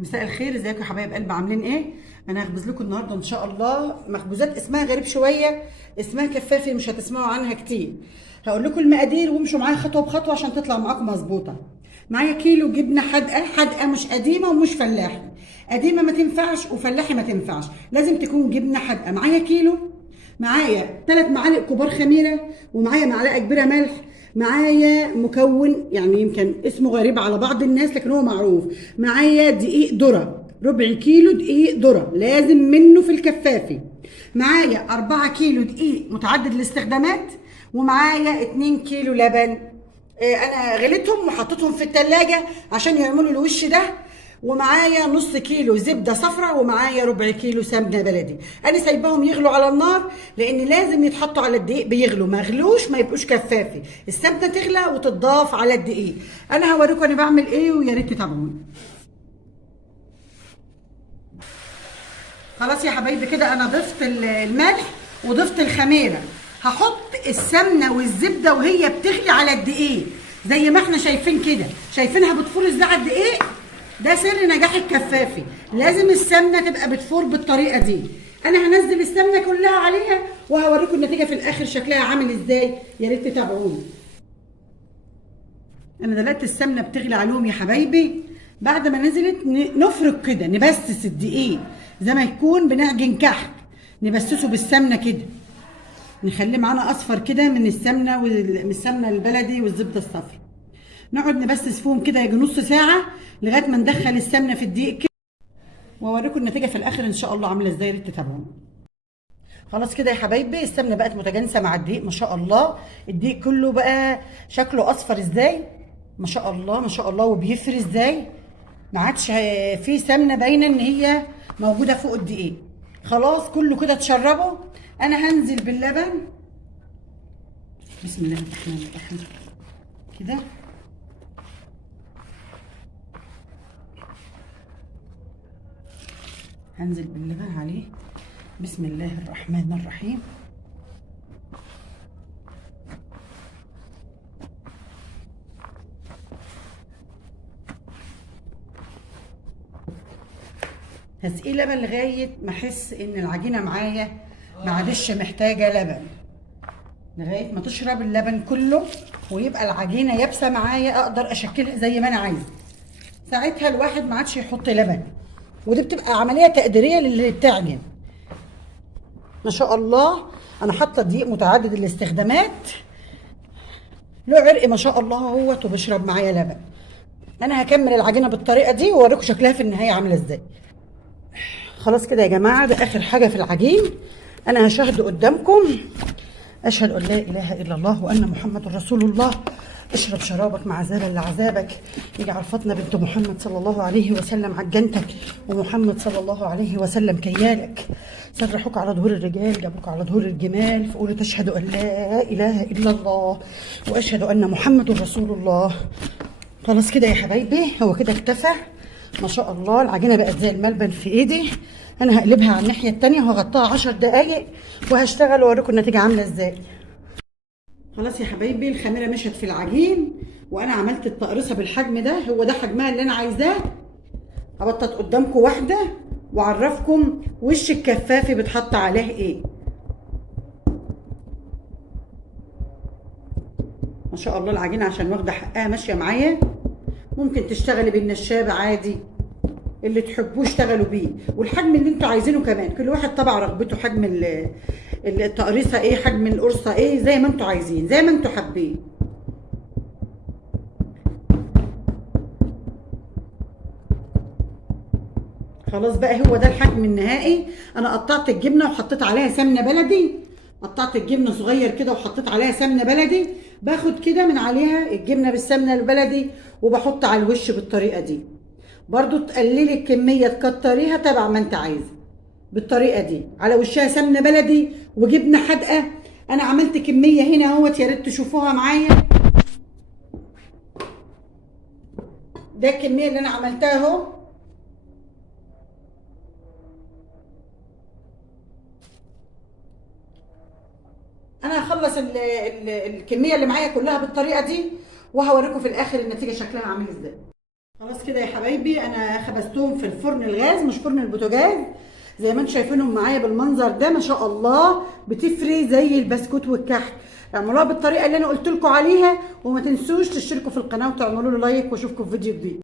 مساء الخير، ازيكم يا حبايب قلب؟ عاملين ايه؟ انا هخبز لكم النهارده ان شاء الله مخبوزات اسمها غريب شويه، اسمها كفافي، مش هتسمعوا عنها كتير. هقول لكم المقادير وامشوا معايا خطوه بخطوه عشان تطلع معاكم مظبوطه. معايا كيلو جبنه حادقه، حادقه مش قديمه ومش فلاحي. قديمه ما تنفعش وفلاحي ما تنفعش، لازم تكون جبنه حادقه. معايا كيلو. معايا 3 معالق كبار خميره، ومعايا معلقه كبيره ملح. معايا مكون يعني يمكن اسمه غريب على بعض الناس لكن هو معروف. معايا دقيق ذرة، ربع كيلو دقيق ذرة لازم منه في الكفافي. معايا 4 كيلو دقيق متعدد الاستخدامات، ومعايا 2 كيلو لبن. انا غليتهم وحطيتهم في التلاجة عشان يعملوا الوش ده. ومعايا نص كيلو زبده صفراء، ومعايا ربع كيلو سمنه بلدي. انا سايباهم يغلوا على النار لان لازم يتحطوا على الدقيق بيغلوا، ما يغلوش ما يبقوش كفافي. السمنه تغلى وتضاف على الدقيق. انا هوريكم انا بعمل ايه ويا ريت تتابعوني. خلاص يا حبايبي كده انا ضفت الملح وضفت الخميره. هحط السمنه والزبده وهي بتغلي على الدقيق زي ما احنا شايفين كده. شايفينها بتفور ازاي على الدقيق؟ ده سر نجاح الكفافي، لازم السمنه تبقى بتفور بالطريقه دي. انا هنزل السمنه كلها عليها وهوريكم النتيجه في الاخر شكلها عامل ازاي، يا ريت تتابعوني. انا دلقت السمنه بتغلي عليهم يا حبايبي. بعد ما نزلت نفرك كده، نبسس الدقيق زي ما يكون بنعجن كحك، نبسسه بالسمنه كده، نخليه معانا اصفر كده من السمنه من السمنه البلدي والزبده الصفراء. نقعد نبسس فيهم كده يجي نص ساعه لغايه ما ندخل السمنه في الدقيق كده، واوريكم النتيجه في الاخر ان شاء الله عامله ازاي، يا ريت تتابعونا. خلاص كده يا حبايبي السمنه بقت متجانسه مع الدقيق ما شاء الله. الدقيق كله بقى شكله اصفر ازاي، ما شاء الله ما شاء الله، وبيفري ازاي، ما عادش في سمنه باينه ان هي موجوده فوق الدقيق. خلاص كله كده اتشربه. انا هنزل باللبن. بسم الله الرحمن الرحيم كده. هنزل باللبن عليه. بسم الله الرحمن الرحيم. هسقيه لبن لغايه ما احس ان العجينه معايا ما عادش محتاجه لبن، لغايه ما تشرب اللبن كله ويبقى العجينه يابسه معايا، اقدر اشكلها زي ما انا عايزه. ساعتها الواحد ما عادش يحط لبن، ودي بتبقى عمليه تقديريه للي بتعجن. ما شاء الله انا حاطه دقيق متعدد الاستخدامات، له عرق ما شاء الله اهوت وبيشرب معايا لبن. انا هكمل العجينه بالطريقه دي واوريكم شكلها في النهايه عامله ازاي. خلاص كده يا جماعه ده اخر حاجه في العجين. انا هشهد قدامكم، اشهد ان لا اله الا الله وان محمد رسول الله. اشرب شرابك مع عذاب لعذابك، يجعل فاطمه بنت محمد صلى الله عليه وسلم عجنتك، ومحمد صلى الله عليه وسلم كيالك. سرحوك على ظهور الرجال جابوك على ظهور الجمال، فقولوا تشهد ان لا اله الا الله واشهد ان محمد رسول الله. خلاص كده يا حبايبي هو كده اكتفى ما شاء الله. العجينه بقت زي الملبن في ايدي. انا هقلبها على الناحيه التانيه وهغطيها 10 دقايق وهشتغل واوريكم النتيجه عامله ازاي. خلاص يا حبايبي الخميره مشت في العجين، وانا عملت التقرصه بالحجم ده، هو ده حجمها اللي انا عايزاه. هبطط قدامكم واحده واعرفكم وش الكفافي بتحط عليه ايه. ما شاء الله العجينه عشان واخده حقها ماشيه معايا. ممكن تشتغلي بالنشابه عادي، اللي تحبوه اشتغلوا بيه، والحجم اللي انتوا عايزينه كمان. كل واحد طبعا رغبته، حجم التقريصه ايه، حجم القرصه ايه، زي ما انتوا عايزين زي ما انتوا حابين. خلاص بقى هو ده الحجم النهائي. انا قطعت الجبنه وحطيت عليها سمنه بلدي، قطعت الجبنه صغير كده وحطيت عليها سمنه بلدي. باخد كده من عليها الجبنه بالسمنه البلدي وبحط على الوش بالطريقه دي. برضو تقللي الكميه تكتريها تبع ما انت عايزه. بالطريقه دي على وشها سمنه بلدي وجبنه حادقه. انا عملت كميه هنا اهوت، يا ريت تشوفوها معايا. ده الكميه اللي انا عملتها اهو. انا هخلص الكميه اللي معايا كلها بالطريقه دي وهوريكم في الاخر النتيجه شكلها عامل ازاي. خلاص كده يا حبايبي، انا خبزتهم في الفرن الغاز مش فرن البوتاجاز، زي ما انتم شايفينهم معايا بالمنظر ده ما شاء الله، بتفري زي البسكوت والكحك. اعملوها بالطريقه اللي انا قلت لكم عليها، وما تنسوش تشتركوا في القناه وتعملوا له لايك، واشوفكم في فيديو جديد.